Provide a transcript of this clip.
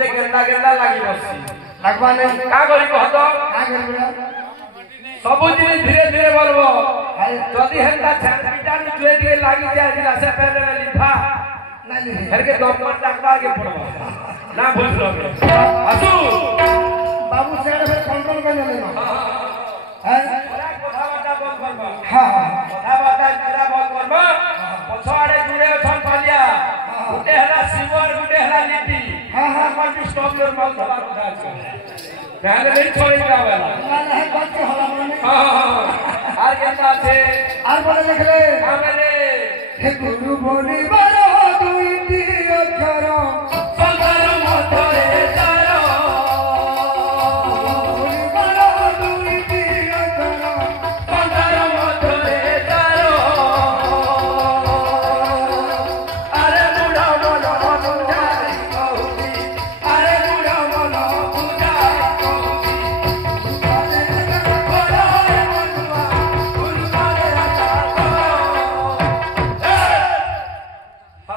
मते गेंदा गेंदा लागी बसी लगवा नहीं का करी कहत का करबे सब जिनिस धीरे धीरे बोलबो जदी हेंदा छापीटा नि जुए दिए लागी जाय दिला से पहले लिखा नहीं घर के डॉक्टर डाकबा के पड़बो ना बुझलो असु बाबू सेड पे कंट्रोल कर लेनो हैं कथा बाटा बोल करबा हां कथा बाटा तेरा बोल करबा पछाड़े जुड़े छन पालिया गुटे हला सिवर गुटे हला लीटी हां कौन भी स्टॉप योर माउथ बात उठा ध्यान नहीं छोड़ी जावे वाला है बात के होला बोले हां आर के साथ है आर बोले लिख ले हां मेरे हे गुरु बोली बा